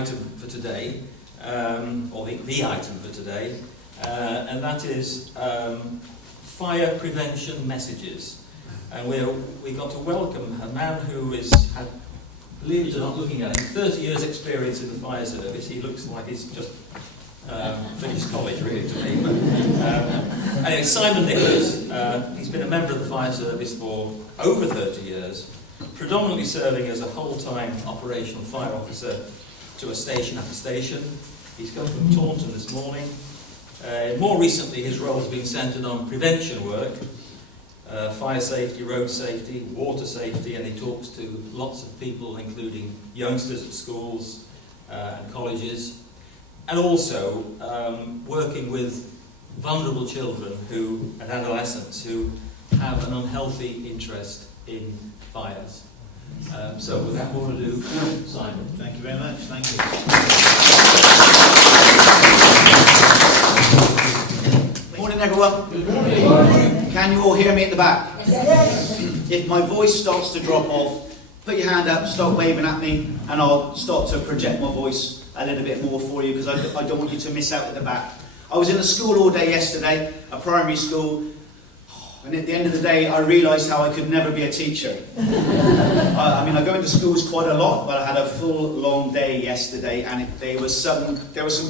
item for today, or the item for today, and that is fire prevention messages. And we got to welcome a man who has had, believe it or not, looking at him, 30 years experience in the fire service. He looks like he's just finished college, really, to me. But, anyway, Simon Nicholls. He's been a member of the fire service for over 30 years, predominantly serving as a whole-time operational fire officer to a station after station. He's come from Tiverton this morning. More recently, his role has been centred on prevention work, fire safety, road safety, water safety, and he talks to lots of people, including youngsters at schools and colleges, and also working with vulnerable children and adolescents who have an unhealthy interest in fires. So without more ado, Simon. Thank you very much. Thank you. Morning, everyone. Good morning. Can you all hear me at the back? Yes. If my voice starts to drop off, put your hand up, start waving at me, and I'll start to project my voice a little bit more for you, because I don't want you to miss out at the back. I was in a school all day yesterday, a primary school, and at the end of the day I realised how I could never be a teacher. I mean, I go into schools quite a lot, but I had a full long day yesterday, and there were some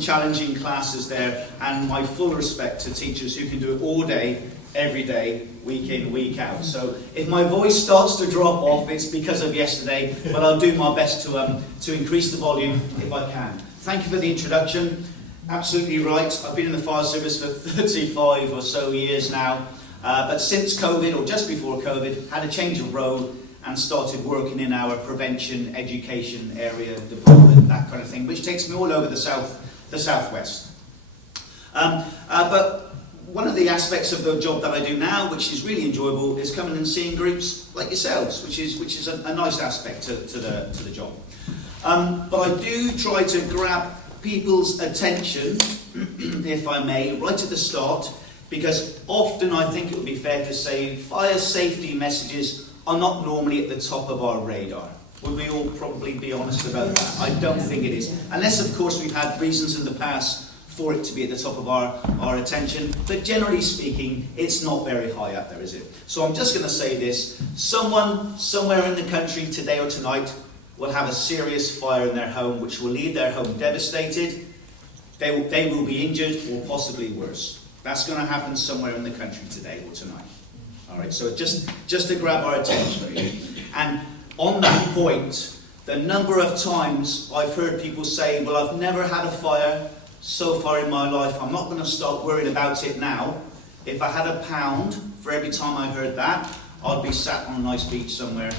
challenging classes there, and my full respect to teachers who can do it all day, every day, week in, week out. So if my voice starts to drop off, it's because of yesterday, but I'll do my best to increase the volume if I can. Thank you for the introduction. Absolutely right. I've been in the fire service for 35 or so years now, but since COVID, or just before COVID, had a change of role and started working in our prevention education area department, that kind of thing, which takes me all over the southwest. But one of the aspects of the job that I do now, which is really enjoyable, is coming and seeing groups like yourselves, which is a nice aspect to the job. But I do try to grab people's attention, if I may, right at the start, because often I think it would be fair to say fire safety messages are not normally at the top of our radar. Would we all probably be honest about that? I don't think it is. Unless, of course, we've had reasons in the past for it to be at the top of our attention. But generally speaking, it's not very high up there, is it? So I'm just going to say this. Someone, somewhere in the country today or tonight, will have a serious fire in their home, which will leave their home devastated. They will be injured, or possibly worse. That's going to happen somewhere in the country today or tonight. All right, so just to grab our attention, really. And on that point, the number of times I've heard people say, well, I've never had a fire so far in my life, I'm not going to start worrying about it now. If I had £1 for every time I heard that, I'd be sat on a nice beach somewhere,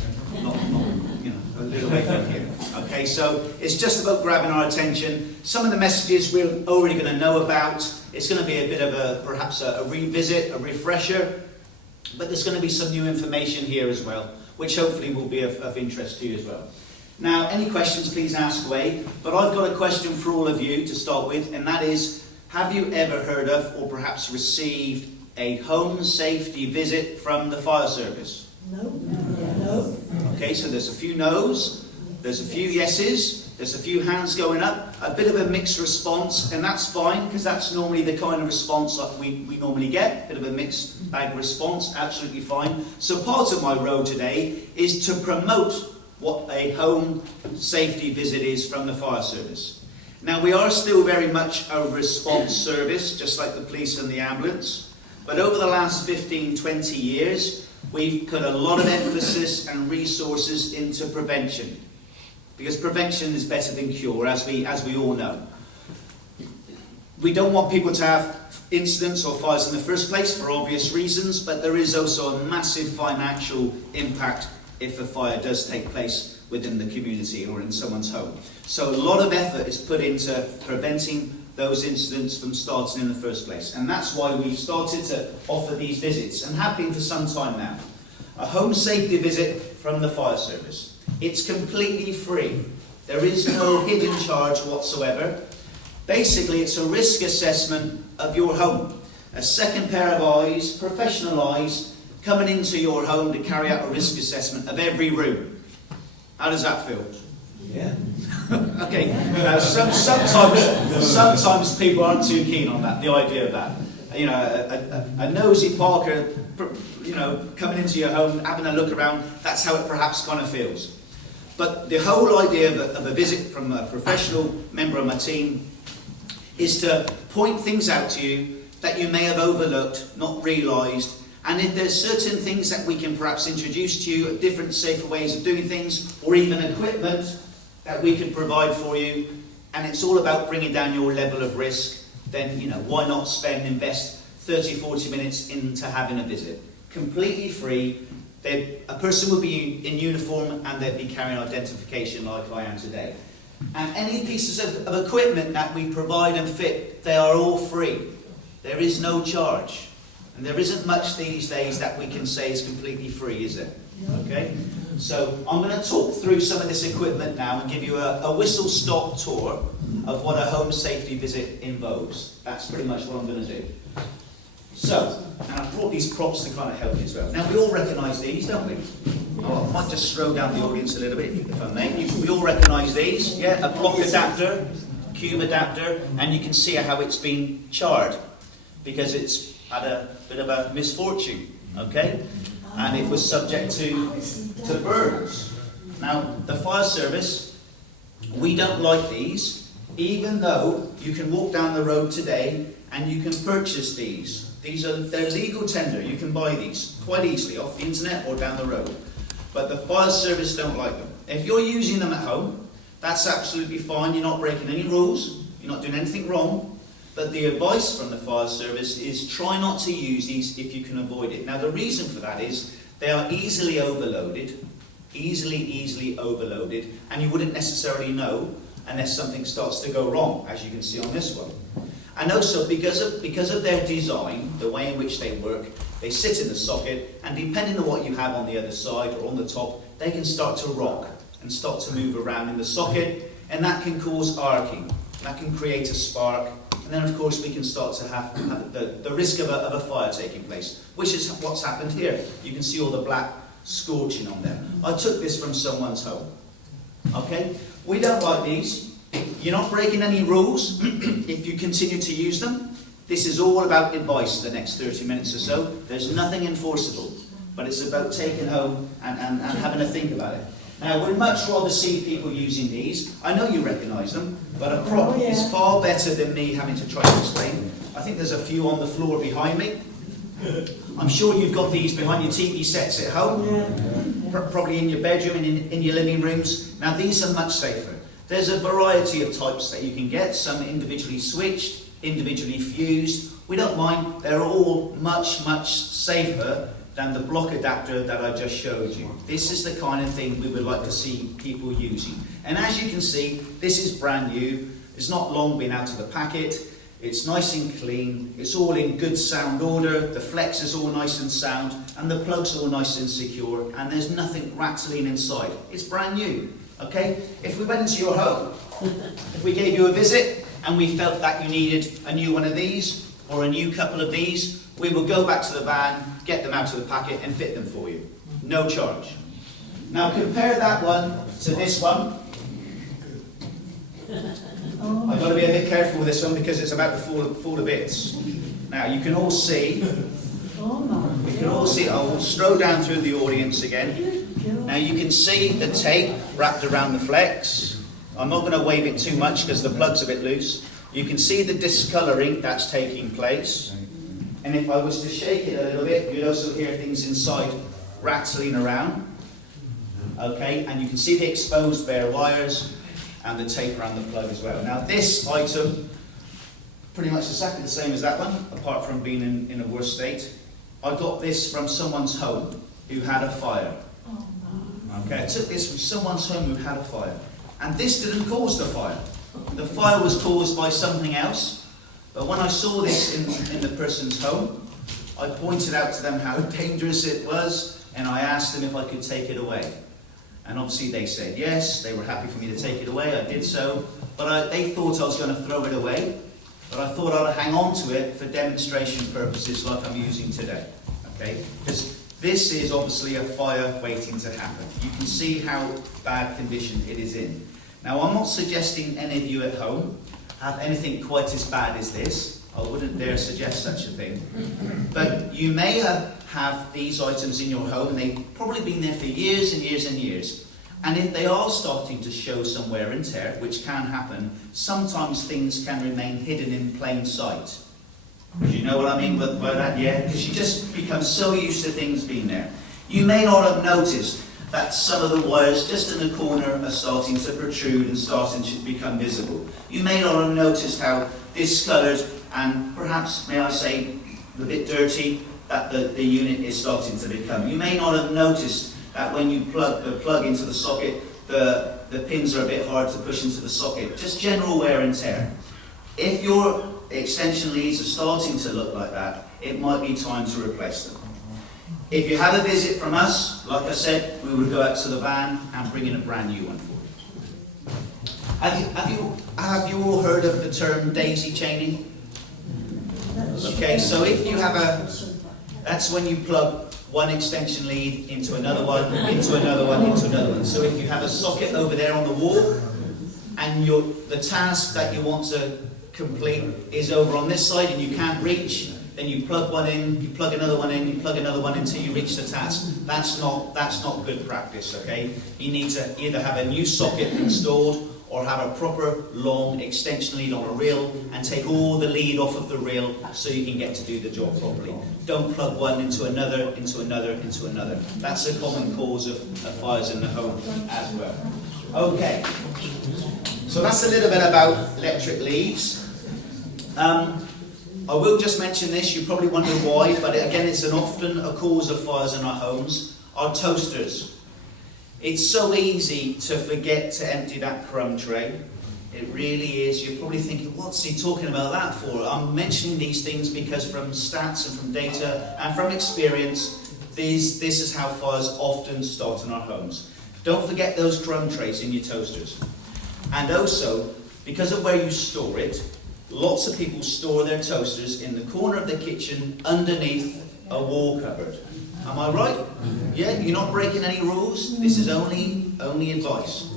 not a little way from here. Okay, so it's just about grabbing our attention. Some of the messages we're already going to know about. It's going to be a bit of perhaps a revisit, a refresher, but there's going to be some new information here as well, which hopefully will be of interest to you as well. Now, any questions, please ask away, but I've got a question for all of you to start with, and that is, have you ever heard of or perhaps received a home safety visit from the fire service? No. No. Okay, so there's a few no's, there's a few yeses, there's a few hands going up, a bit of a mixed response, and that's fine, because that's normally the kind of response that we normally get, a bit of a mixed bag response, absolutely fine. So part of my role today is to promote what a home safety visit is from the fire service. Now, we are still very much a response service, just like the police and the ambulance, but over the last 15, 20 years, we've put a lot of emphasis and resources into prevention, because prevention is better than cure, as we all know. We don't want people to have incidents or fires in the first place for obvious reasons, but there is also a massive financial impact if a fire does take place within the community or in someone's home. So a lot of effort is put into preventing those incidents from starting in the first place. And that's why we've started to offer these visits, and have been for some time now. A home safety visit from the fire service. It's completely free. There is no hidden charge whatsoever. Basically, it's a risk assessment of your home. A second pair of eyes, professional eyes, coming into your home to carry out a risk assessment of every room. How does that feel? Yeah. Okay, sometimes people aren't too keen on that, the idea of that. You know, a nosy Parker, you know, coming into your home, having a look around, that's how it perhaps kind of feels. But the whole idea of a visit from a professional member of my team is to point things out to you that you may have overlooked, not realised, and if there's certain things that we can perhaps introduce to you, different safer ways of doing things, or even equipment that we can provide for you, and it's all about bringing down your level of risk, then, you know, why not invest 30, 40 minutes into having a visit? Completely free. A person would be in uniform and they'd be carrying identification like I am today. And any pieces of equipment that we provide and fit, they are all free. There is no charge. And there isn't much these days that we can say is completely free, is it? Okay? So I'm going to talk through some of this equipment now and give you a whistle-stop tour of what a home safety visit involves. That's pretty much what I'm going to do. So, and I've brought these props to kind of help you as well. Now, we all recognise these, don't we? Oh, I might just slow down the audience a little bit, if I may. We all recognise these, yeah? A block adapter, cube adapter, and you can see how it's been charred because it's had a bit of a misfortune, okay? And it was subject to burns. Now, the fire service, we don't like these, even though you can walk down the road today and you can purchase these. They're legal tender. You can buy these quite easily off the internet or down the road. But the fire service don't like them. If you're using them at home, that's absolutely fine. You're not breaking any rules. You're not doing anything wrong. But the advice from the fire service is try not to use these if you can avoid it. Now the reason for that is they are easily overloaded. Easily overloaded. And you wouldn't necessarily know unless something starts to go wrong, as you can see on this one. And also, because of their design, the way in which they work, they sit in the socket, and depending on what you have on the other side or on the top, they can start to rock and start to move around in the socket, and that can cause arcing. That can create a spark, and then of course we can start to have the risk of a fire taking place, which is what's happened here. You can see all the black scorching on there. I took this from someone's home. Okay? We don't like these. You're not breaking any rules if you continue to use them. This is all about advice the next 30 minutes or so. There's nothing enforceable, but it's about taking home and having a think about it. Now, we'd much rather see people using these. I know you recognise them, but a prop is far better than me having to try to explain. I think there's a few on the floor behind me. I'm sure you've got these behind your TV sets at home, probably in your bedroom and in your living rooms. Now, these are much safer. There's a variety of types that you can get, some individually switched, individually fused. We don't mind, they're all much safer than the block adapter that I just showed you. This is the kind of thing we would like to see people using. And as you can see, this is brand new. It's not long been out of the packet. It's nice and clean. It's all in good sound order. The flex is all nice and sound, and the plugs are all nice and secure, and there's nothing rattling inside. It's brand new. Okay? If we went into your home, if we gave you a visit and we felt that you needed a new one of these or a new couple of these, we will go back to the van, get them out of the packet and fit them for you. No charge. Now compare that one to this one. I've got to be a bit careful with this one because it's about to fall to bits. Now you can all see, I will stroll down through the audience again. Now you can see the tape wrapped around the flex. I'm not going to wave it too much because the plug's a bit loose. You can see the discolouring that's taking place. And if I was to shake it a little bit, you'd also hear things inside rattling around. Okay, and you can see the exposed bare wires and the tape around the plug as well. Now this item, pretty much exactly the same as that one, apart from being in a worse state. I got this from someone's home who had a fire. Okay, I took this from someone's home who had a fire. And this didn't cause the fire. The fire was caused by something else. But when I saw this in the person's home, I pointed out to them how dangerous it was, and I asked them if I could take it away. And obviously they said yes, they were happy for me to take it away, I did so. But they thought I was going to throw it away. But I thought I'd hang on to it for demonstration purposes like I'm using today. Okay? Because this is obviously a fire waiting to happen. You can see how bad condition it is in. Now, I'm not suggesting any of you at home have anything quite as bad as this. I wouldn't dare suggest such a thing. But you may have these items in your home, and they've probably been there for years and years and years. And if they are starting to show some wear and tear, which can happen, sometimes things can remain hidden in plain sight. Do you know what I mean by that? Yeah? Because you just become so used to things being there. You may not have noticed that some of the wires just in the corner are starting to protrude and starting to become visible. You may not have noticed how discoloured and perhaps, may I say, a bit dirty that the unit is starting to become. You may not have noticed that when you plug the plug into the socket, the pins are a bit hard to push into the socket. Just general wear and tear. If your extension leads are starting to look like that, it might be time to replace them. If you have a visit from us, like I said, we would go out to the van and bring in a brand new one for you. Have you all heard of the term daisy chaining? Okay, so if you have that's when you plug one extension lead into another one, into another one, into another one. So if you have a socket over there on the wall, and the task that you want to complete is over on this side and you can't reach, then you plug one in, you plug another one in, you plug another one until you reach the task. That's not good practice, okay? You need to either have a new socket installed or have a proper long extension lead on a reel and take all the lead off of the reel so you can get to do the job properly. Don't plug one into another, into another, into another. That's a common cause of fires in the home as well. Okay, so that's a little bit about electric leads. I will just mention this, you probably wonder why, but again it's often a cause of fires in our homes, our toasters. It's so easy to forget to empty that crumb tray. It really is. You're probably thinking, what's he talking about that for? I'm mentioning these things because from stats and from data and from experience, this is how fires often start in our homes. Don't forget those crumb trays in your toasters. And also, because of where you store it, lots of people store their toasters in the corner of the kitchen underneath a wall cupboard. Am I right? Yeah, you're not breaking any rules. This is only advice.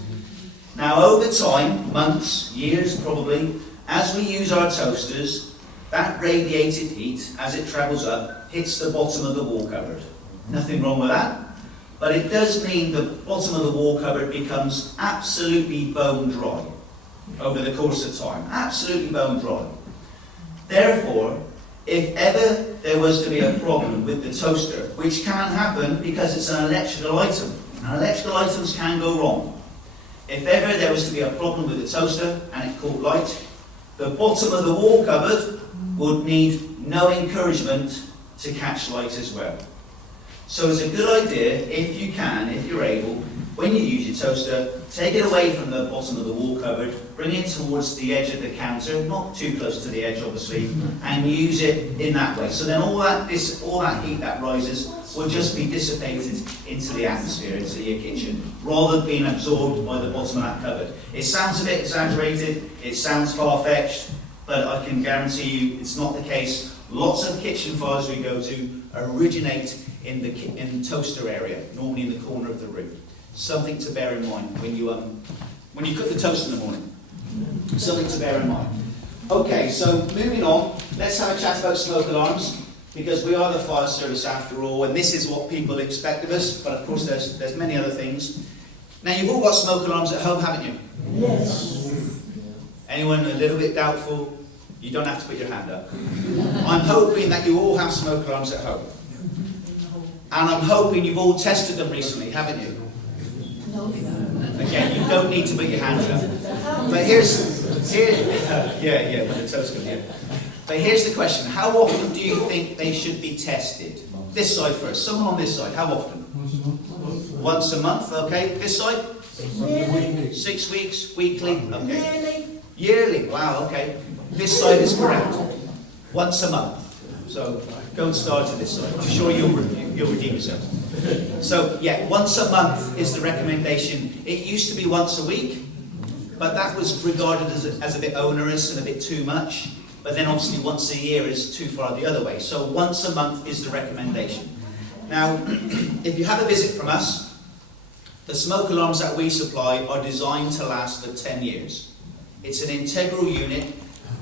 Now, over time, months, years probably, as we use our toasters, that radiated heat, as it travels up, hits the bottom of the wall cupboard. Nothing wrong with that. But it does mean the bottom of the wall cupboard becomes absolutely bone dry over the course of time. Absolutely bone dry. Therefore, if ever there was to be a problem with the toaster, which can happen because it's an electrical item, and electrical items can go wrong. If ever there was to be a problem with the toaster and it caught light, the bottom of the wall cupboard would need no encouragement to catch light as well. So it's a good idea, if you can, if you're able, when you use your toaster, take it away from the bottom of the wall cupboard, bring it towards the edge of the counter, not too close to the edge obviously, and use it in that way. So then all that heat that rises will just be dissipated into the atmosphere, into your kitchen, rather than being absorbed by the bottom of that cupboard. It sounds a bit exaggerated, it sounds far-fetched, but I can guarantee you it's not the case. Lots of kitchen fires we go to originate in the toaster area, normally in the corner of the room. Something to bear in mind when you cook the toast in the morning. Something to bear in mind. Okay, so moving on, let's have a chat about smoke alarms, because we are the fire service after all, and this is what people expect of us, but of course there's many other things. Now, you've all got smoke alarms at home, haven't you? Yes. Anyone a little bit doubtful? You don't have to put your hand up. I'm hoping that you all have smoke alarms at home. And I'm hoping you've all tested them recently, haven't you? No. Again, you don't need to put your hands up. But yeah, when the toast comes in. But here's the question: how often do you think they should be tested? This side first. Someone on this side. How often? Once a month. Okay. This side. Yearly. 6 weeks. Weekly. Okay. Yearly. Yearly. Wow. Okay. This side is correct. Once a month. So go and start to this side. I'm sure you'll redeem yourself. So yeah, once a month is the recommendation. It used to be once a week, but that was regarded as a bit onerous and a bit too much. But then obviously once a year is too far the other way. So once a month is the recommendation. Now, if you have a visit from us, The smoke alarms that we supply are designed to last for 10 years. It's an integral unit,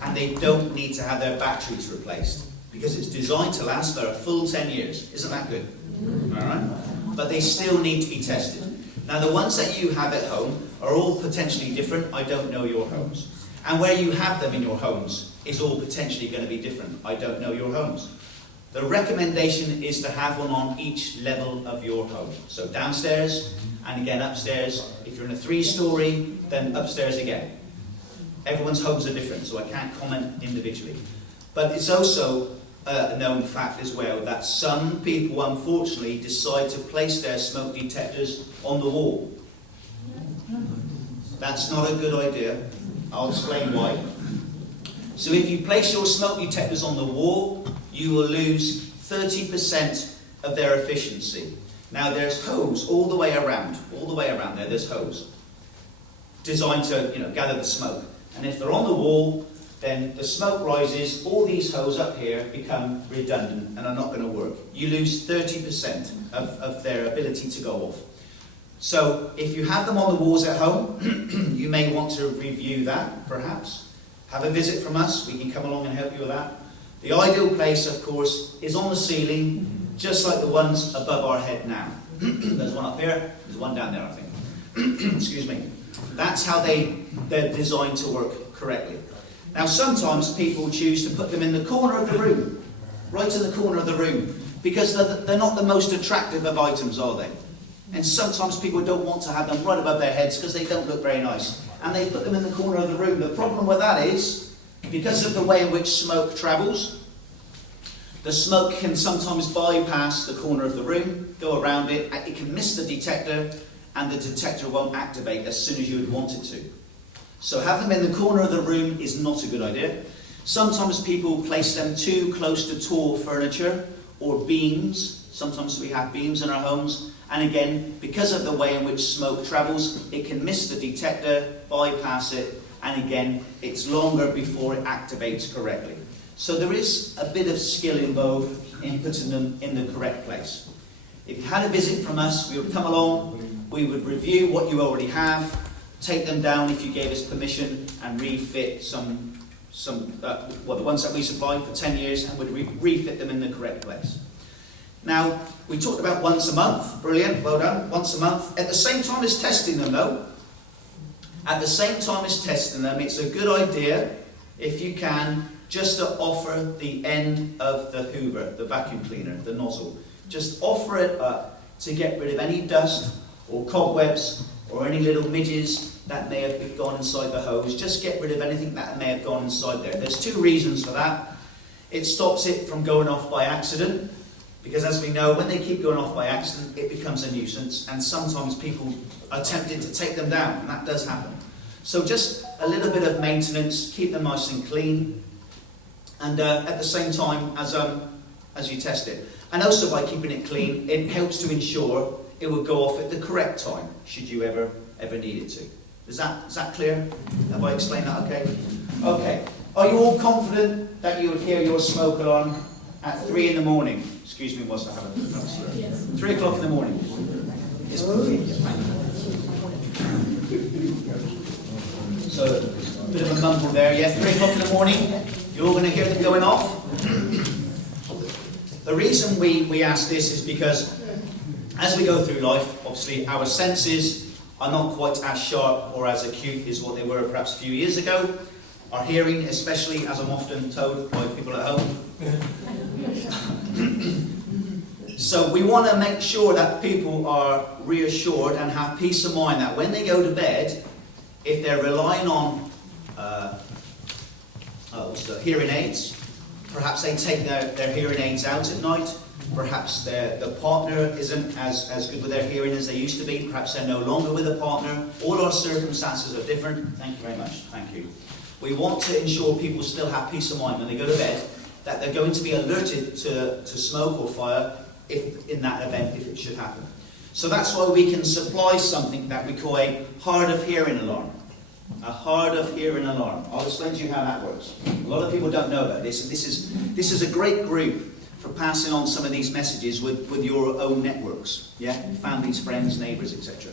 and they don't need to have their batteries replaced because it's designed to last for a full 10 years. Isn't that good? All right? But they still need to be tested. Now, the ones that you have at home are all potentially different. I don't know your homes. And where you have them in your homes is all potentially going to be different. I don't know your homes. The recommendation is to have one on each level of your home. So downstairs, and again upstairs. If you're in a 3-story, then upstairs again. Everyone's homes are different, so I can't comment individually. But it's also a known fact as well that some people, unfortunately, decide to place their smoke detectors on the wall. That's not a good idea. I'll explain why. So if you place your smoke detectors on the wall, you will lose 30% of their efficiency. Now there's hose all the way around there, there's hose designed to gather the smoke. And if they're on the wall, then the smoke rises, all these hoses up here become redundant and are not going to work. You lose 30% of their ability to go off. So if you have them on the walls at home, you may want to review that, perhaps. Have a visit from us, we can come along and help you with that. The ideal place, of course, is on the ceiling, just like the ones above our head now. There's one up here, there's one down there, I think. Excuse me. That's how they're designed to work correctly. Now, sometimes people choose to put them in the corner of the room, right in the corner of the room, because they're not the most attractive of items, are they? And sometimes people don't want to have them right above their heads because they don't look very nice. And they put them in the corner of the room. The problem with that is, because of the way in which smoke travels, the smoke can sometimes bypass the corner of the room, go around it, it can miss the detector, and the detector won't activate as soon as you would want it to. So have them in the corner of the room is not a good idea. Sometimes people place them too close to tall furniture or beams. Sometimes we have beams in our homes. And again, because of the way in which smoke travels, it can miss the detector, bypass it, and again, it's longer before it activates correctly. So there is a bit of skill involved in putting them in the correct place. If you had a visit from us, we would come along, we would review what you already have, take them down if you gave us permission, and refit the ones that we supply for 10 years, and would refit them in the correct place. Now, we talked about once a month. Brilliant, well done. Once a month. At the same time as testing them, though, it's a good idea, if you can, just to offer the end of the hoover, the vacuum cleaner, the nozzle. Just offer it up to get rid of any dust or cobwebs or any little midges that may have gone inside the hose. Just get rid of anything that may have gone inside there. There's 2 reasons for that. It stops it from going off by accident. Because as we know, when they keep going off by accident, it becomes a nuisance, and sometimes people are tempted to take them down, and that does happen. So just a little bit of maintenance, keep them nice and clean, and at the same time as you test it. And also by keeping it clean, it helps to ensure it will go off at the correct time, should you ever need it to. Is that clear? Have I explained that okay? Okay. Are you all confident that you would hear your smoke alarm at 3 in the morning? Excuse me, whilst I have a... Yes. 3 o'clock in the morning. So, a bit of a mumble there, yeah? 3 o'clock in the morning, you're all going to hear them going off. The reason we ask this is because as we go through life, obviously our senses are not quite as sharp or as acute as what they were perhaps a few years ago. Our hearing, especially, as I'm often told by people at home. So we want to make sure that people are reassured and have peace of mind that when they go to bed, if they're relying on hearing aids, perhaps they take their hearing aids out at night, perhaps the partner isn't as good with their hearing as they used to be, perhaps they're no longer with a partner, all our circumstances are different. Thank you very much, thank you. We want to ensure people still have peace of mind when they go to bed, that they're going to be alerted to smoke or fire if in that event, if it should happen. So that's why we can supply something that we call a hard of hearing alarm. A hard of hearing alarm. I'll explain to you how that works. A lot of people don't know about this, and this is a great group for passing on some of these messages with your own networks, yeah, families, friends, neighbours, etc.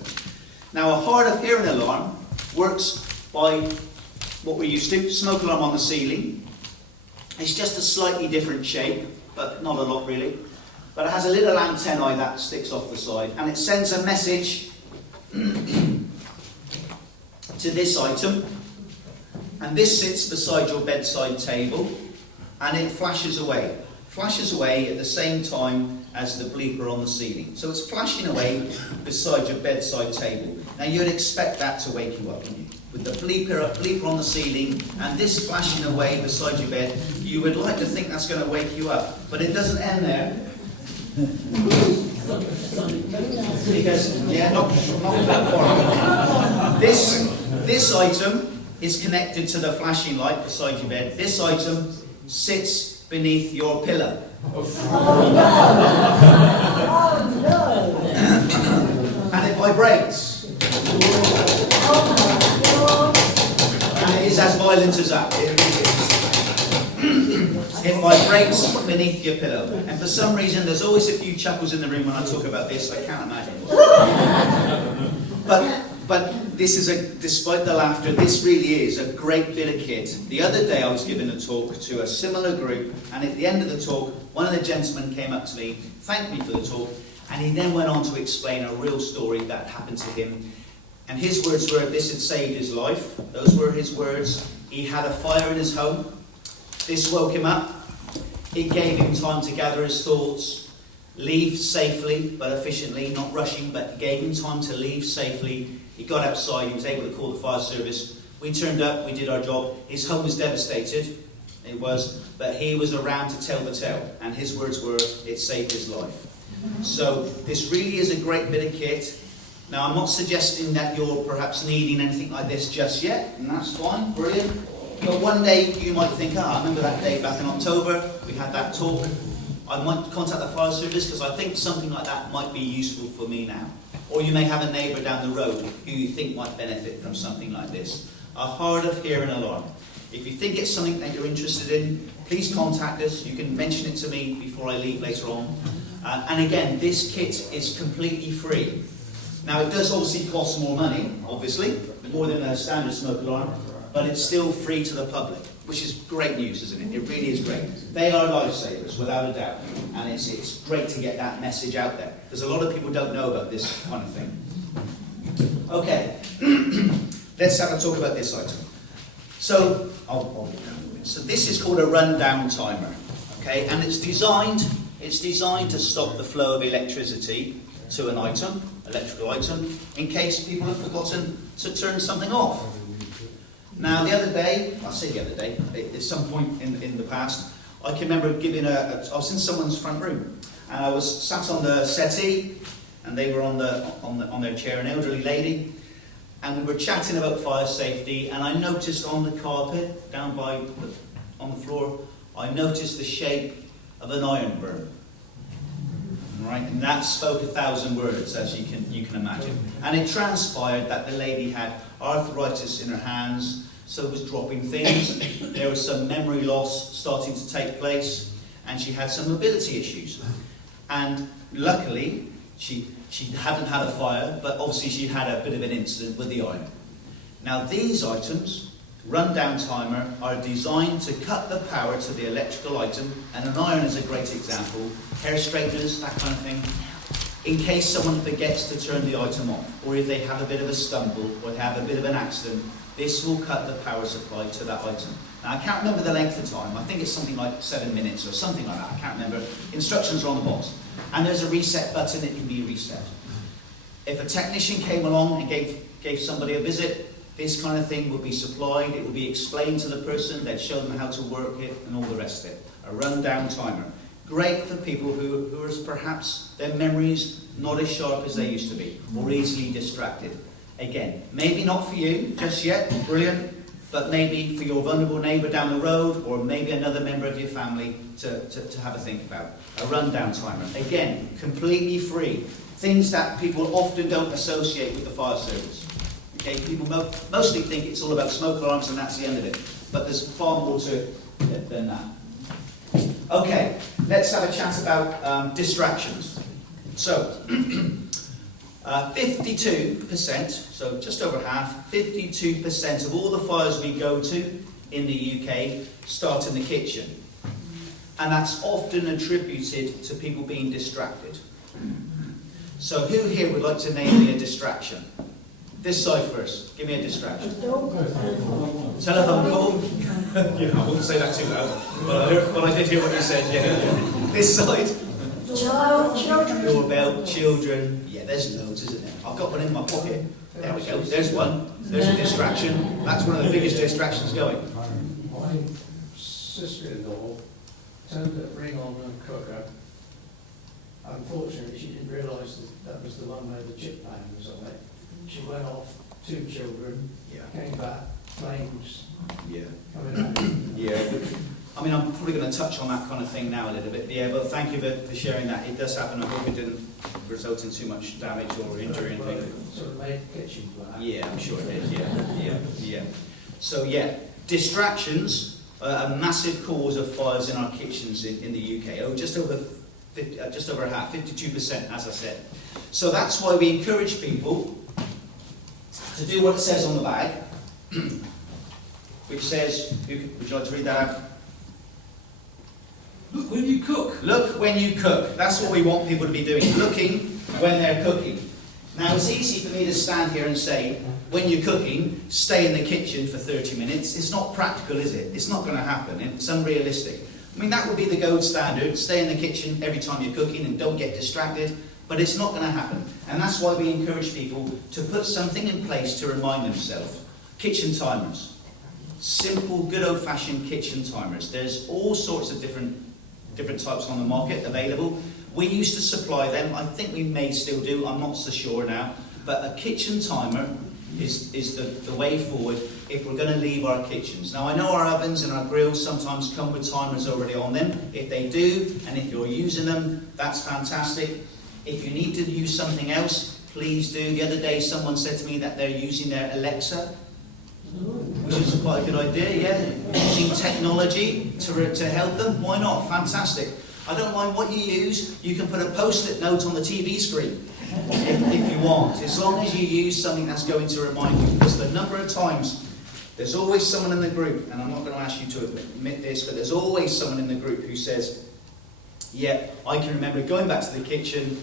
Now, a hard of hearing alarm works by what we're used to, smoke alarm on the ceiling. It's just a slightly different shape, but not a lot really. But it has a little antennae that sticks off the side, and it sends a message to this item, and this sits beside your bedside table, and it flashes away at the same time as the bleeper on the ceiling. So it's flashing away beside your bedside table. Now you'd expect that to wake you up, wouldn't you? With the bleeper on the ceiling and this flashing away beside your bed, you would like to think that's going to wake you up. But it doesn't end there. Because, yeah, not that far. This item is connected to the flashing light beside your bed. This item sits beneath your pillow. And it vibrates. And it is as violent as that. It vibrates beneath your pillow. And for some reason, there's always a few chuckles in the room when I talk about this. I can't imagine why. But this is despite the laughter, this really is a great bit of kit. The other day I was giving a talk to a similar group, and at the end of the talk, one of the gentlemen came up to me, thanked me for the talk, and he then went on to explain a real story that happened to him. And his words were, this had saved his life. Those were his words. He had a fire in his home. This woke him up. It gave him time to gather his thoughts, leave safely but efficiently, not rushing, but gave him time to leave safely. He got outside, he was able to call the fire service. We turned up, we did our job. His home was devastated, it was, but he was around to tell the tale. And his words were, it saved his life. So this really is a great bit of kit. Now I'm not suggesting that you're perhaps needing anything like this just yet, and that's fine, brilliant. But one day you might think, I remember that day back in October, we had that talk. I might contact the fire service because I think something like that might be useful for me now. Or you may have a neighbour down the road who you think might benefit from something like this. A hard of hearing alarm. If you think it's something that you're interested in, please contact us. You can mention it to me before I leave later on. And again, this kit is completely free. Now it does obviously cost more money, obviously, more than a standard smoke alarm, but it's still free to the public, which is great news, isn't it? It really is great. They are lifesavers, without a doubt, and it's great to get that message out there, because a lot of people don't know about this kind of thing. Okay, let's have a talk about this item. So, so this is called a rundown timer, okay, and it's designed to stop the flow of electricity to an item, electrical item, in case people have forgotten to turn something off. Now, the other day, I say the other day, at some point in the past, I can remember giving I was in someone's front room, and I was sat on the settee, and they were on their chair, an elderly lady, and we were chatting about fire safety, and I noticed on the carpet, down on the floor, I noticed the shape of an iron burn. Right, and that spoke 1,000 words, as you can imagine. And it transpired that the lady had arthritis in her hands, so was dropping things. There was some memory loss starting to take place, and she had some mobility issues. And luckily, she hadn't had a fire, but obviously she had a bit of an incident with the iron. Now these items, rundown timer, are designed to cut the power to the electrical item, and an iron is a great example, hair straighteners, that kind of thing, in case someone forgets to turn the item off, or if they have a bit of a stumble, or they have a bit of an accident, this will cut the power supply to that item. Now I can't remember the length of time, I think it's something like 7 minutes or something like that, I can't remember. Instructions are on the box. And there's a reset button, it can be reset. If a technician came along and gave somebody a visit, this kind of thing will be supplied, it will be explained to the person, they'd show them how to work it and all the rest of it. A rundown timer. Great for people who are perhaps their memories not as sharp as they used to be, or easily distracted. Again, maybe not for you just yet, brilliant, but maybe for your vulnerable neighbour down the road, or maybe another member of your family to have a think about. A rundown timer. Again, completely free. Things that people often don't associate with the fire service. Okay, people mostly think it's all about smoke alarms and that's the end of it. But there's far more to it than that. Okay, let's have a chat about distractions. So, 52%, so just over half, 52% of all the fires we go to in the UK start in the kitchen. And that's often attributed to people being distracted. So who here would like to name me a distraction? This side first. Give me a distraction. Telephone call? Yeah, I wouldn't say that too loud. But I did hear what you said, yeah. This side? Children. Doorbell, children. Yeah, there's loads, isn't there? I've got one in my pocket. There we go. There's one. There's a distraction. That's one of the biggest distractions going. My sister-in-law turned to ring on the cooker. Unfortunately, she didn't realise that was the one where the chip pan was on it. She went off, 2 children, Yeah. came back, flames Yeah. coming out. Yeah. I mean, I'm probably going to touch on that kind of thing now a little bit. Yeah, but thank you for sharing that. It does happen. I hope it didn't result in too much damage or injury or anything. Sort of made the kitchen black. Yeah, I'm sure it is. Yeah. So yeah, distractions are a massive cause of fires in our kitchens in the UK. Oh, just over half, 52%, as I said. So that's why we encourage people to do what it says on the bag, which says, would you like to read that out? Look when you cook. Look when you cook. That's what we want people to be doing, looking when they're cooking. Now, it's easy for me to stand here and say, when you're cooking, stay in the kitchen for 30 minutes. It's not practical, is it? It's not going to happen. It's unrealistic. I mean, that would be the gold standard. Stay in the kitchen every time you're cooking and don't get distracted. But it's not going to happen. And that's why we encourage people to put something in place to remind themselves. Kitchen timers. Simple, good old-fashioned kitchen timers. There's all sorts of different types on the market available. We used to supply them. I think we may still do. I'm not so sure now. But a kitchen timer is the way forward if we're going to leave our kitchens. Now, I know our ovens and our grills sometimes come with timers already on them. If they do, and if you're using them, that's fantastic. If you need to use something else, please do. The other day, someone said to me that they're using their Alexa, which is quite a good idea, yeah. Using technology to help them, why not? Fantastic. I don't mind what you use. You can put a post-it note on the TV screen if you want, as long as you use something that's going to remind you. Because the number of times, there's always someone in the group, and I'm not going to ask you to admit this, but there's always someone in the group who says, yeah, I can remember going back to the kitchen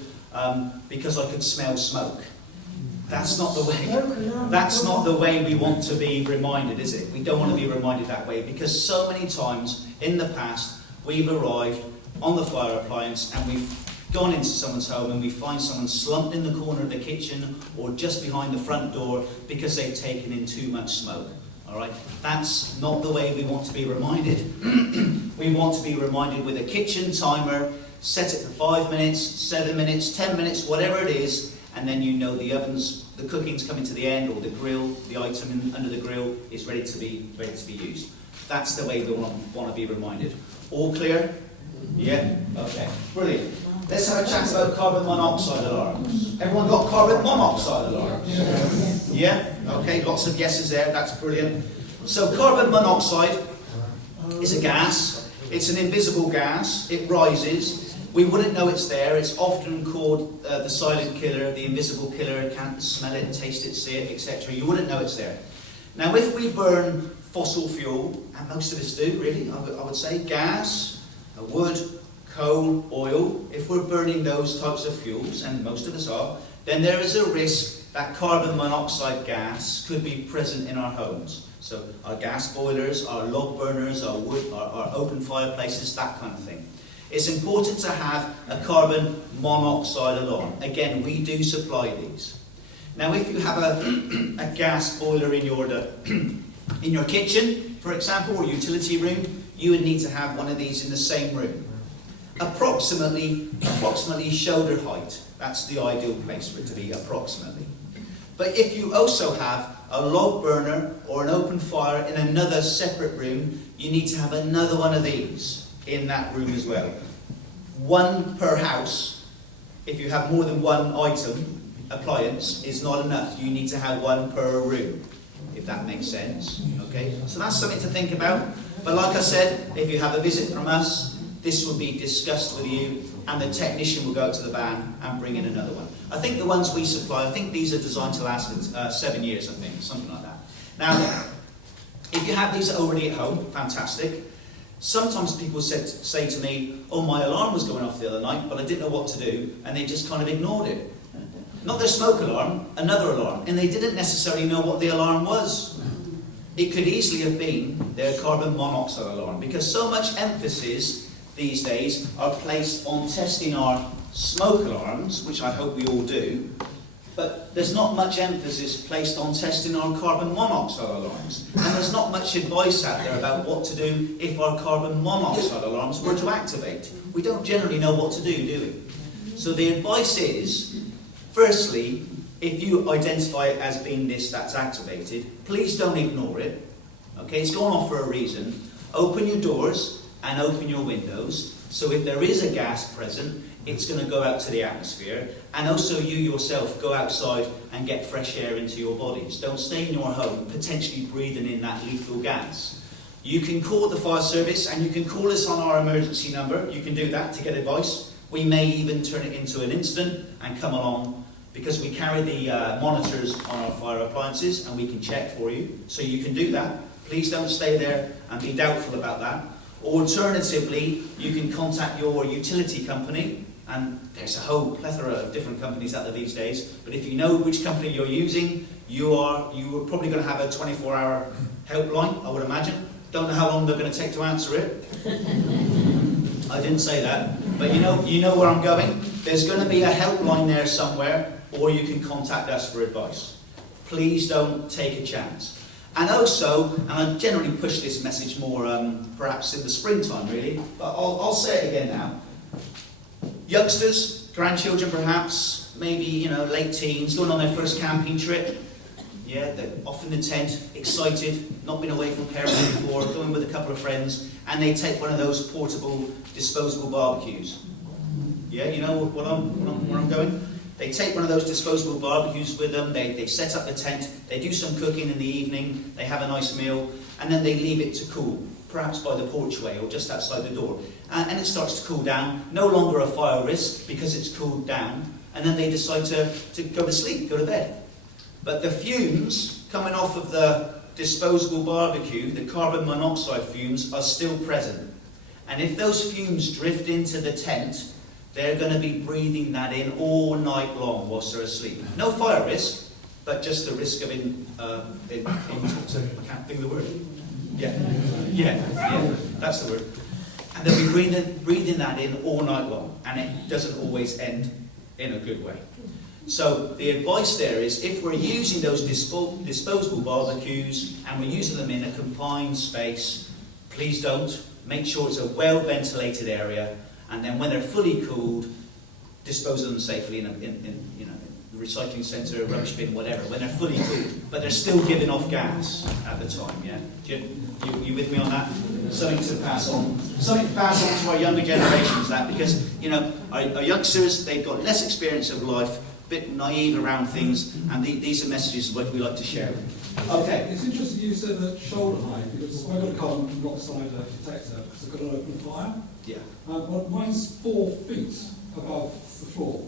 because I could smell smoke. That's not the way. That's not the way we want to be reminded, is it? We don't want to be reminded that way, because so many times in the past we've arrived on the fire appliance and we've gone into someone's home and we find someone slumped in the corner of the kitchen or just behind the front door because they've taken in too much smoke. All right, that's not the way we want to be reminded. We want to be reminded with a kitchen timer. Set it for 5 minutes, 7 minutes, 10 minutes, whatever it is, and then you know the cooking's coming to the end, or the grill, the item under the grill is ready to be used. That's the way we want to be reminded. All clear? Yeah. Okay. Brilliant. Let's have a chat about carbon monoxide alarms. Everyone got carbon monoxide alarms? Yeah. Okay. Lots of yeses there. That's brilliant. So carbon monoxide is a gas. It's an invisible gas. It rises. We wouldn't know it's there. It's often called the silent killer, the invisible killer. Can't smell it, taste it, see it, etc. You wouldn't know it's there. Now, if we burn fossil fuel, and most of us do, really, I would say, gas, wood, coal, oil, if we're burning those types of fuels, and most of us are, then there is a risk that carbon monoxide gas could be present in our homes. So our gas boilers, our log burners, our wood, our open fireplaces, that kind of thing. It's important to have a carbon monoxide alarm. Again, we do supply these. Now, if you have a gas boiler in your kitchen, for example, or utility room, you would need to have one of these in the same room. Approximately shoulder height. That's the ideal place for it to be, approximately. But if you also have a log burner or an open fire in another separate room, you need to have another one of these in that room as well. One per house. If you have more than one appliance, is not enough. You need to have one per room, if that makes sense. Okay, so that's something to think about. But like I said, if you have a visit from us, this will be discussed with you, and the technician will go to the van and bring in another one. I think the ones we supply, I think these are designed to last 7 years, I think, something like that. Now, if you have these already at home, fantastic. Sometimes people say to me, oh, my alarm was going off the other night, but I didn't know what to do, and they just kind of ignored it. Not their smoke alarm, another alarm, and they didn't necessarily know what the alarm was. It could easily have been their carbon monoxide alarm, because so much emphasis these days are placed on testing our smoke alarms, which I hope we all do, but there's not much emphasis placed on testing our carbon monoxide alarms. And there's not much advice out there about what to do if our carbon monoxide alarms were to activate. We don't generally know what to do we? So the advice is, firstly, if you identify it as being this that's activated, please don't ignore it. Okay, it's gone off for a reason. Open your doors and open your windows. So if there is a gas present, it's going to go out to the atmosphere. And also you yourself go outside and get fresh air into your bodies. Don't stay in your home potentially breathing in that lethal gas. You can call the fire service and you can call us on our emergency number. You can do that to get advice. We may even turn it into an incident and come along, because we carry the monitors on our fire appliances and we can check for you. So you can do that. Please don't stay there and be doubtful about that. Alternatively, you can contact your utility company, and there's a whole plethora of different companies out there these days, but if you know which company you're using, you are probably going to have a 24-hour helpline, I would imagine. Don't know how long they're going to take to answer it. I didn't say that, but you know where I'm going. There's going to be a helpline there somewhere, or you can contact us for advice. Please don't take a chance. And also, and I generally push this message more perhaps in the springtime really, but I'll say it again now. Youngsters, grandchildren perhaps, maybe late teens, going on their first camping trip. Yeah, they're off in the tent, excited, not been away from parents before, going with a couple of friends, and they take one of those portable, disposable barbecues. Yeah, you know where I'm going? They take one of those disposable barbecues with them, they set up the tent, they do some cooking in the evening, they have a nice meal, and then they leave it to cool, perhaps by the porchway or just outside the door. And it starts to cool down, no longer a fire risk because it's cooled down, and then they decide to go to sleep, go to bed. But the fumes coming off of the disposable barbecue, the carbon monoxide fumes, are still present. And if those fumes drift into the tent, they're going to be breathing that in all night long whilst they're asleep. No fire risk, but just the risk of I can't think of the word. Yeah, that's the word. And they'll be breathing that in all night long, and it doesn't always end in a good way. So the advice there is, if we're using those disposable barbecues and we're using them in a confined space, please don't. Make sure it's a well-ventilated area, and then when they're fully cooled, dispose of them safely in the recycling centre, rubbish bin, whatever. When they're fully cooled, but they're still giving off gas at the time. Yeah, you with me on that? Something to pass on. Something to pass on to our younger generations. That because our youngsters, they've got less experience of life, a bit naive around things, and these are messages that we like to share. Okay. It's interesting you said that shoulder height, because I've got a carbon monoxide detector because I've got an open fire. Yeah. But mine's 4 feet above the floor.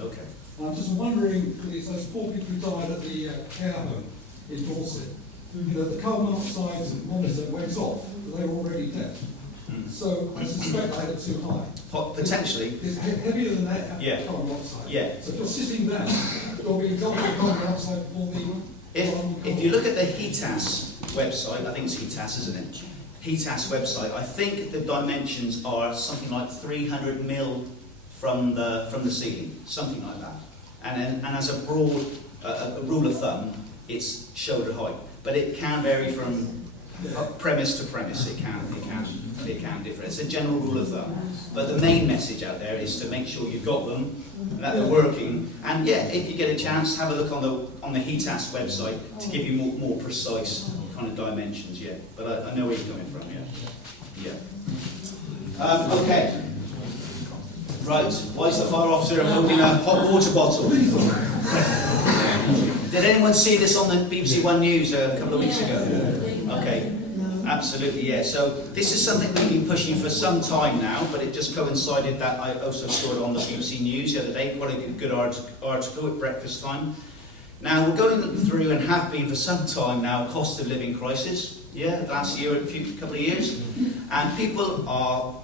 Okay. And I'm just wondering, it's those 4 people who died at the care home in Dorset. The carbon monoxide monitor went off, but they were already dead. So I suspect I had it too high. Potentially. It's heavier than air, Yeah. carbon monoxide. Yeah. So if you're sitting there, you'll be exhausted with carbon monoxide for the... If you look at the HETAS website, I think it's HETAS, isn't it? HETAS website, I think the dimensions are something like 300 mil from the ceiling, something like that. And as a broad rule of thumb, it's shoulder height, but it can vary from premise to premise. It can differ. It's a general rule of thumb. But the main message out there is to make sure you've got them, and that they're working. And yeah, if you get a chance, have a look on the HETAS website to give you more precise kind of dimensions. Yeah, but I know where you're coming from. Yeah. Okay. Right. Why is the fire officer holding a hot water bottle? Did anyone see this on the BBC One News a couple of weeks ago? Okay. Absolutely, yeah. So this is something we've been pushing for some time now, but it just coincided that I also saw it on the BBC News the other day, quite a good article at breakfast time. Now, we're going through, and have been for some time now, cost of living crisis. Yeah, last year, couple of years. And people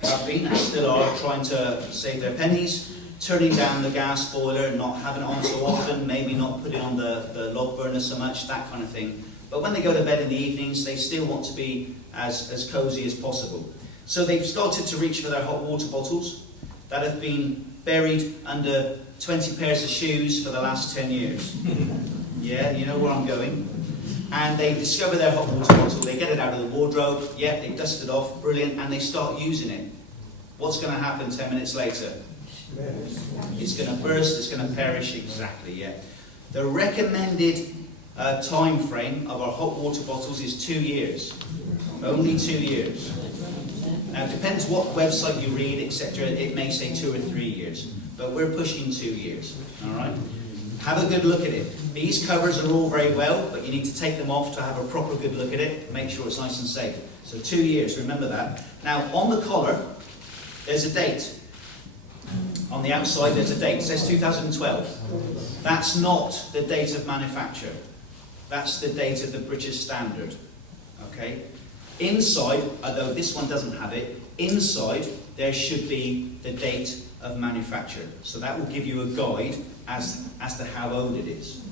have been, and still are, trying to save their pennies, turning down the gas boiler, not having it on so often, maybe not putting on the log burner so much, that kind of thing. But when they go to bed in the evenings, they still want to be as cosy as possible. So they've started to reach for their hot water bottles that have been buried under 20 pairs of shoes for the last 10 years. Yeah, you know where I'm going. And they discover their hot water bottle, they get it out of the wardrobe, yeah, they dust it off, brilliant, and they start using it. What's going to happen 10 minutes later? It's going to burst, it's going to perish, exactly, yeah. The recommended time frame of our hot water bottles is 2 years. Only 2 years. Now, it depends what website you read, etc. It may say 2 or 3 years, but we're pushing 2 years, all right? Have a good look at it. These covers are all very well, but you need to take them off to have a proper good look at it, make sure it's nice and safe. So 2 years, remember that. Now, on the collar, there's a date. On the outside, there's a date. It says 2012. That's not the date of manufacture. That's the date of the British Standard. Okay? Inside, although this one doesn't have it, inside there should be the date of manufacture. So that will give you a guide as to how old it is.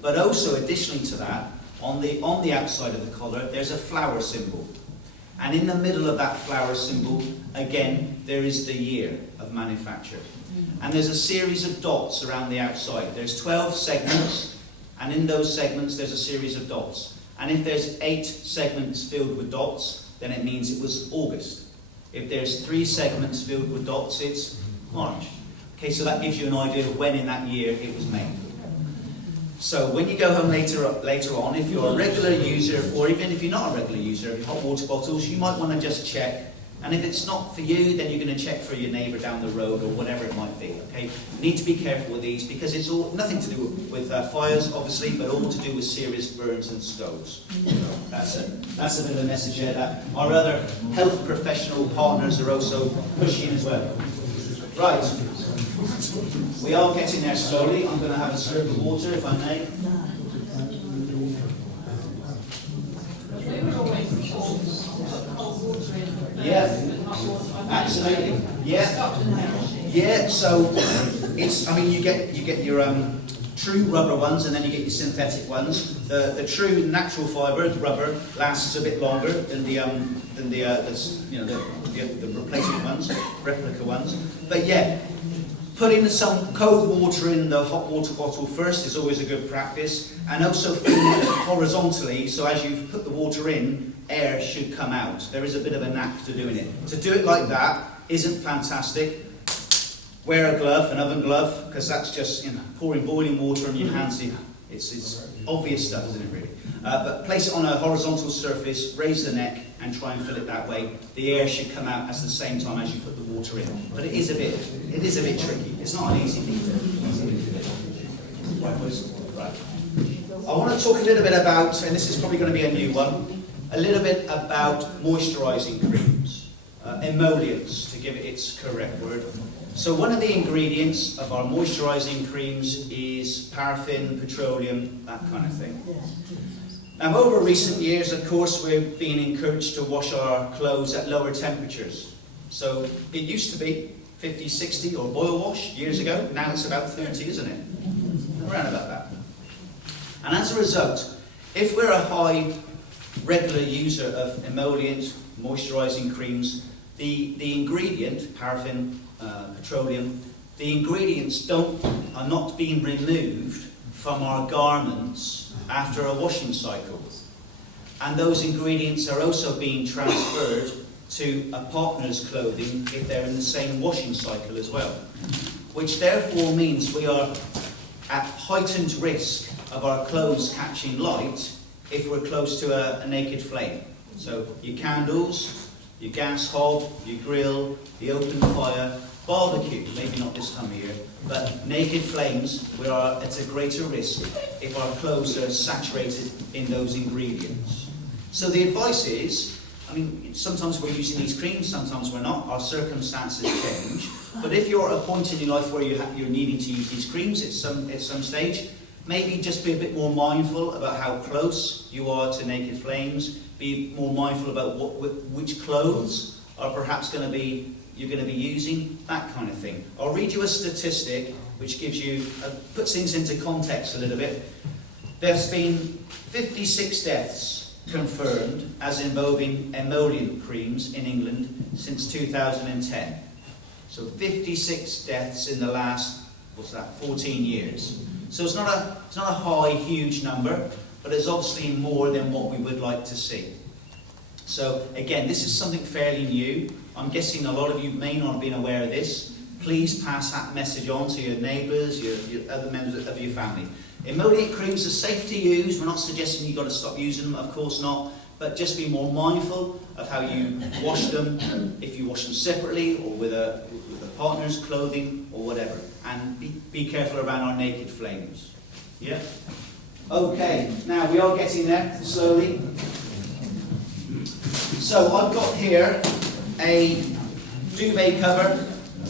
But also, additionally to that, on the outside of the collar, there's a flower symbol. And in the middle of that flower symbol, again, there is the year of manufacture. And there's a series of dots around the outside. There's 12 segments, and in those segments there's a series of dots. And if there's 8 segments filled with dots, then it means it was August. If there's 3 segments filled with dots, it's March. Okay, so that gives you an idea of when in that year it was made. So when you go home later on, if you're a regular user, or even if you're not a regular user of hot water bottles, you might want to just check. And if it's not for you, then you're going to check for your neighbour down the road or whatever it might be. Okay, you need to be careful with these because it's all nothing to do with fires, obviously, but all to do with serious burns and stoves. That's a bit of a message here that our other health professional partners are also pushing as well. Right, we are getting there slowly. I'm going to have a slurp of water, if I may. Yeah, absolutely. Yeah. So it's. I mean, you get your true rubber ones, and then you get your synthetic ones. The true natural fibre, the rubber, lasts a bit longer than the replacement ones, replica ones. But yeah, putting some cold water in the hot water bottle first is always a good practice, and also filling it horizontally. So as you put the water in, air should come out. There is a bit of a knack to doing it. To do it like that isn't fantastic. Wear a glove, an oven glove, because that's just pouring boiling water on your hands. It's obvious stuff, isn't it, really? But place it on a horizontal surface, raise the neck, and try and fill it that way. The air should come out at the same time as you put the water in. But it is a bit tricky. It's not an easy thing to do. Right, boys. Right. I want to talk a little bit about, and this is probably going to be a new one, a little bit about moisturising creams, emollients, to give it its correct word. So one of the ingredients of our moisturising creams is paraffin, petroleum, that kind of thing. Now, over recent years, of course, we've been encouraged to wash our clothes at lower temperatures. So it used to be 50, 60 or boil wash years ago. Now it's about 30, isn't it? Around about that. And as a result, if we're a high regular user of emollient moisturising creams, the ingredient, paraffin, petroleum, the ingredients are not being removed from our garments after a washing cycle. And those ingredients are also being transferred to a partner's clothing if they're in the same washing cycle as well. Which therefore means we are at heightened risk of our clothes catching light if we're close to a naked flame. So your candles, your gas hob, your grill, the open fire, barbecue, maybe not this time of year, but naked flames, we are at a greater risk if our clothes are saturated in those ingredients. So the advice is, I mean, sometimes we're using these creams, sometimes we're not. Our circumstances change. But if you're at a point in your life where you're needing to use these creams at some stage, maybe just be a bit more mindful about how close you are to naked flames. Be more mindful about which clothes are perhaps you're going to be using, that kind of thing. I'll read you a statistic which gives you, puts things into context a little bit. There's been 56 deaths confirmed as involving emollient creams in England since 2010. So 56 deaths in the last, 14 years. So it's not a high, huge number, but it's obviously more than what we would like to see. So again, this is something fairly new. I'm guessing a lot of you may not have been aware of this. Please pass that message on to your neighbours, your other members of your family. Emollient creams are safe to use. We're not suggesting you've got to stop using them, of course not, but just be more mindful of how you wash them, if you wash them separately or with a partner's clothing or whatever. And be careful around our naked flames. Yeah? Okay, now we are getting there slowly. So I've got here a duvet cover,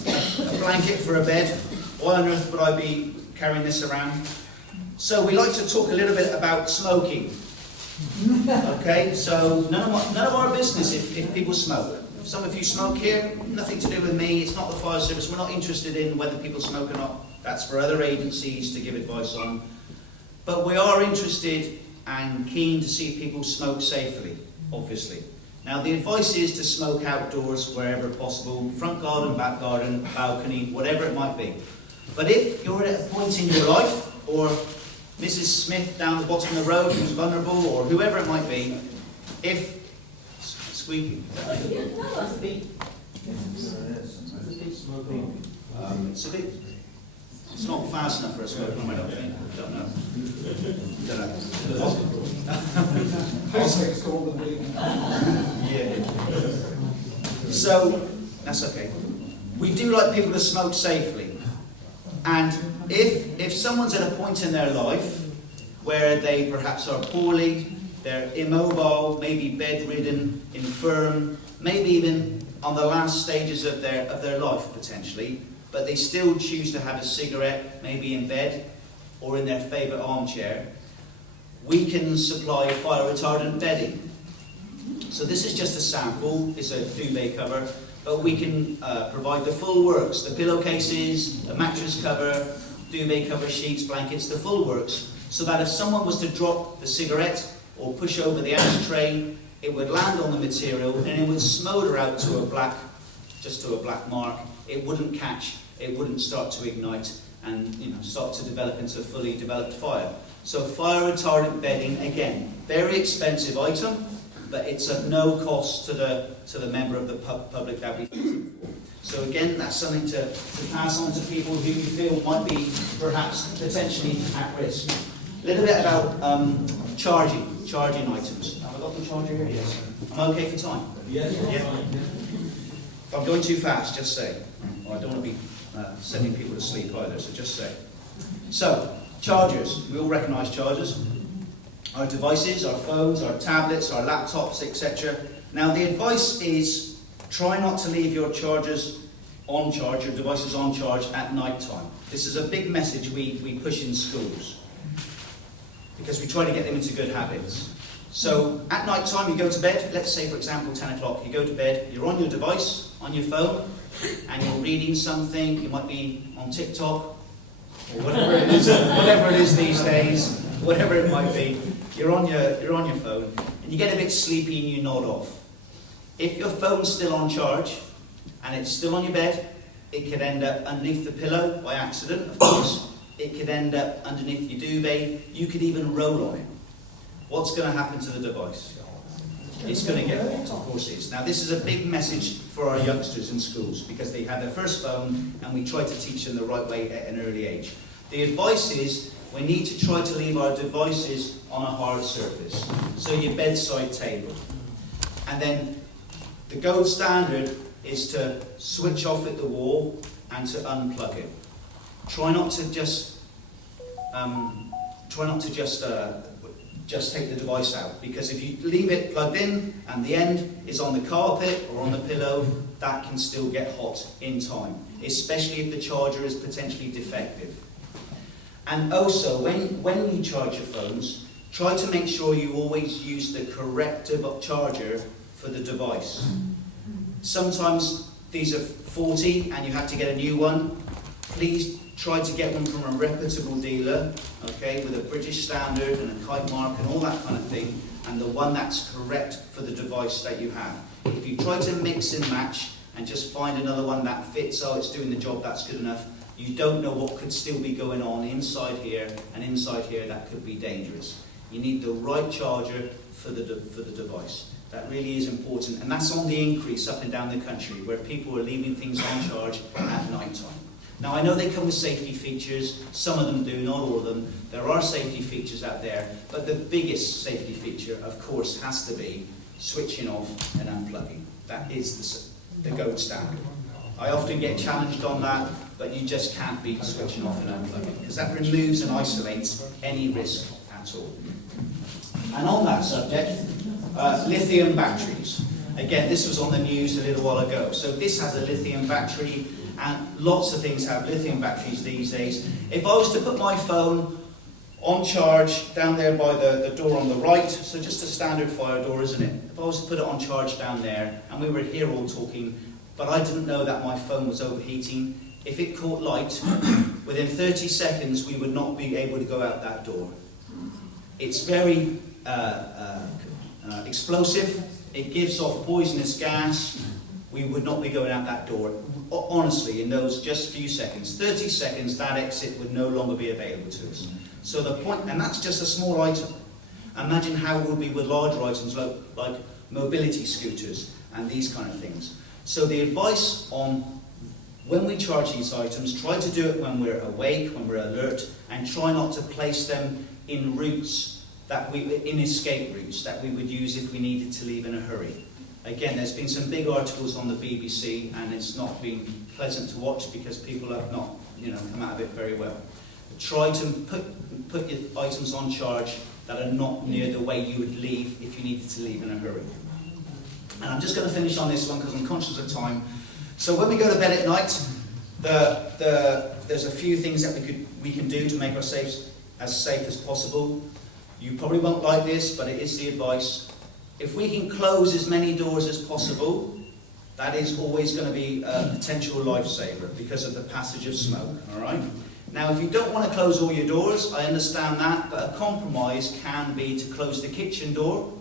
a blanket for a bed. Why on earth would I be carrying this around? So we like to talk a little bit about smoking. Okay, so none of our business if people smoke. Some of you smoke here, nothing to do with me. It's not the fire service. We're not interested in whether people smoke or not. That's for other agencies to give advice on. But we are interested and keen to see people smoke safely, obviously. Now the advice is to smoke outdoors wherever possible, front garden, back garden, balcony, whatever it might be. But if you're at a point in your life, or Mrs. Smith down the bottom of the road who's vulnerable, or whoever it might be, if... Squeaking. It's a bit... It's not fast enough for a smoke alarm, I don't think. Don't know. Yeah. So, that's okay. We do like people to smoke safely. And if someone's at a point in their life where they perhaps are poorly, they're immobile, maybe bedridden, infirm, maybe even on the last stages of their life potentially, but they still choose to have a cigarette, maybe in bed or in their favourite armchair, we can supply fire retardant bedding. So this is just a sample, it's a duvet cover, but we can provide the full works, the pillowcases, the mattress cover, duvet cover, sheets, blankets, the full works, so that if someone was to drop the cigarette or push over the ashtray, it would land on the material and it would smolder out to a black mark. It wouldn't catch, it wouldn't start to ignite and start to develop into a fully developed fire. So fire retardant bedding, again, very expensive item, but it's of no cost to the member of the public that we think for. So again, that's something to pass on to people who you feel might be perhaps potentially at risk. A little bit about charging items. Have I got the charger here? Yes. I'm okay for time? Yes. Yeah. If I'm going too fast, just say. Or I don't want to be sending people to sleep either, so just say. So, chargers. We all recognise chargers. Our devices, our phones, our tablets, our laptops, etc. Now the advice is try not to leave your chargers on charge, your devices on charge at night time. This is a big message we push in schools because we try to get them into good habits. So at night time you go to bed, let's say for example 10 o'clock, you go to bed, you're on your device, on your phone, and you're reading something, you might be on TikTok, or whatever it is these days, whatever it might be, you're on your phone, and you get a bit sleepy and you nod off. If your phone's still on charge, and it's still on your bed, it could end up underneath the pillow by accident, of course. It could end up underneath your duvet. You could even roll on it. What's going to happen to the device? It's going to get hot, of course it is. Now this is a big message for our youngsters in schools because they have their first phone and we try to teach them the right way at an early age. The advice is we need to try to leave our devices on a hard surface. So your bedside table. And then the gold standard is to switch off at the wall and to unplug it. Try not to just just take the device out. Because if you leave it plugged in and the end is on the carpet or on the pillow, that can still get hot in time, especially if the charger is potentially defective. And also, when you charge your phones, try to make sure you always use the correct charger for the device. Sometimes these are faulty and you have to get a new one. Please try to get one from a reputable dealer, okay, with a British standard and a kite mark and all that kind of thing, and the one that's correct for the device that you have. If you try to mix and match and just find another one that fits, oh, it's doing the job, that's good enough, you don't know what could still be going on inside here and inside here that could be dangerous. You need the right charger for the device. That really is important, and that's on the increase up and down the country, where people are leaving things on charge at night time. Now, I know they come with safety features, some of them do, not all of them. There are safety features out there, but the biggest safety feature, of course, has to be switching off and unplugging. That is the gold standard. I often get challenged on that, but you just can't beat switching off and unplugging, because that removes and isolates any risk at all. And on that subject, lithium batteries. Again, this was on the news a little while ago. So this has a lithium battery, and lots of things have lithium batteries these days. If I was to put my phone on charge down there by the door on the right, so just a standard fire door, isn't it? If I was to put it on charge down there, and we were here all talking, but I didn't know that my phone was overheating, if it caught light, within 30 seconds we would not be able to go out that door. It's very explosive, it gives off poisonous gas, we would not be going out that door. Honestly, in those just few seconds, 30 seconds, that exit would no longer be available to us. So the point, and that's just a small item. Imagine how it would be with larger items like mobility scooters and these kind of things. So the advice on when we charge these items, try to do it when we're awake, when we're alert, and try not to place them in routes in escape routes that we would use if we needed to leave in a hurry. Again, there's been some big articles on the BBC, and it's not been pleasant to watch because people have not, come out of it very well. Try to put your items on charge that are not near the way you would leave if you needed to leave in a hurry. And I'm just going to finish on this one because I'm conscious of time. So when we go to bed at night, there's a few things that we can do to make our as safe as possible. You probably won't like this, but it is the advice. If we can close as many doors as possible, that is always going to be a potential lifesaver because of the passage of smoke, all right? Now, if you don't want to close all your doors, I understand that, but a compromise can be to close the kitchen door,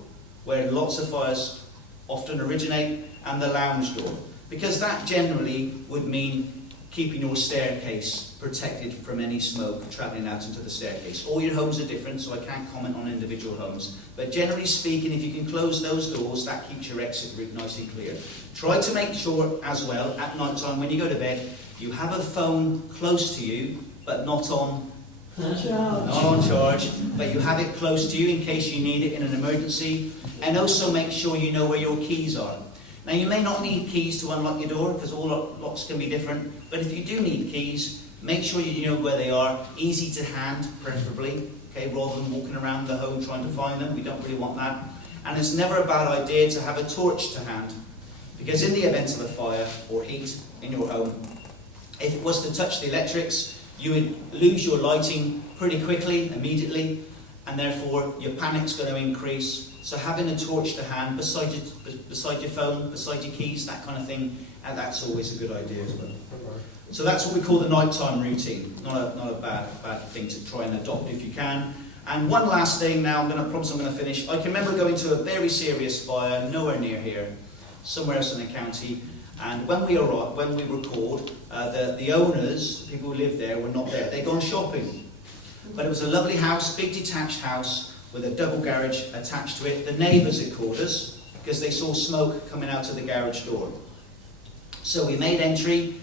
where lots of fires often originate, and the lounge door, because that generally would mean keeping your staircase protected from any smoke travelling out into the staircase. All your homes are different, so I can't comment on individual homes. But generally speaking, if you can close those doors, that keeps your exit route nice and clear. Try to make sure as well, at night time when you go to bed, you have a phone close to you, but not on charge, but you have it close to you in case you need it in an emergency. And also make sure you know where your keys are. Now, you may not need keys to unlock your door, because all locks can be different, but if you do need keys, make sure you know where they are, easy to hand, preferably, okay, rather than walking around the home trying to find them. We don't really want that. And it's never a bad idea to have a torch to hand, because in the event of a fire or heat in your home, if it was to touch the electrics, you would lose your lighting pretty quickly, immediately, and therefore your panic's going to increase. So having a torch to hand beside your phone, beside your keys, that kind of thing, and that's always a good idea as well. So that's what we call the nighttime routine. Not a bad thing to try and adopt if you can. And one last thing now, I'm going to finish. I can remember going to a very serious fire, nowhere near here, somewhere else in the county. And when we were called, the owners, people who lived there, were not there. They'd gone shopping. But it was a lovely house, big detached house, with a double garage attached to it. The neighbours had called us because they saw smoke coming out of the garage door. So we made entry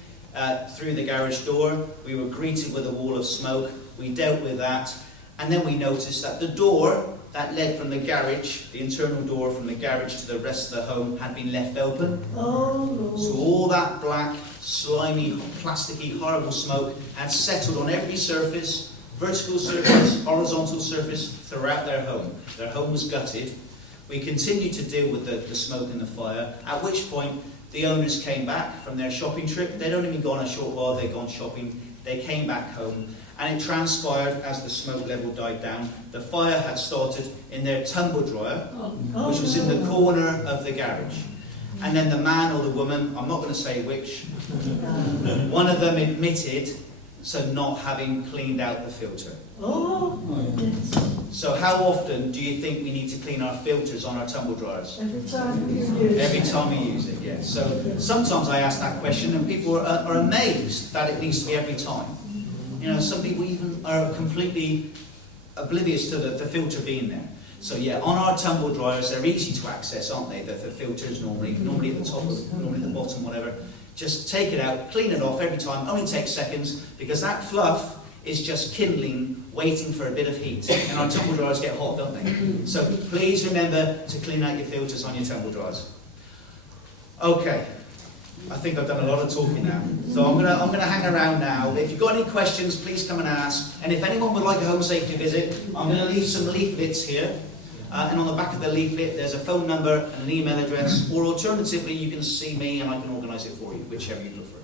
through the garage door. We were greeted with a wall of smoke. We dealt with that. And then we noticed that the door that led from the garage, the internal door from the garage to the rest of the home, had been left open. Oh. So all that black, slimy, plasticky, horrible smoke had settled on every surface, vertical surface, horizontal surface throughout their home. Their home was gutted. We continued to deal with the smoke and the fire, at which point the owners came back from their shopping trip. They'd only been gone a short while, they'd gone shopping. They came back home, and it transpired as the smoke level died down. The fire had started in their tumble dryer, which was in the corner of the garage. And then the man or the woman, I'm not going to say which, one of them admitted to not having cleaned out the filter. So how often do you think we need to clean our filters on our tumble dryers? Every time we use it. Every time we use it, yeah. So sometimes I ask that question and people are amazed that it needs to be every time. You know, some people even are completely oblivious to the filter being there. So yeah, on our tumble dryers, they're easy to access, aren't they? The filters normally at the top, normally at the bottom, whatever. Just take it out, clean it off every time, only takes seconds, because that fluff is just kindling, waiting for a bit of heat. And our tumble dryers get hot, don't they? So please remember to clean out your filters on your tumble dryers. Okay, I think I've done a lot of talking now. So I'm gonna hang around now. If you've got any questions, please come and ask. And if anyone would like a home safety visit, I'm gonna leave some leaflets here. And on the back of the leaflet, there's a phone number and an email address, or alternatively, you can see me and I can organise it for you, whichever you prefer.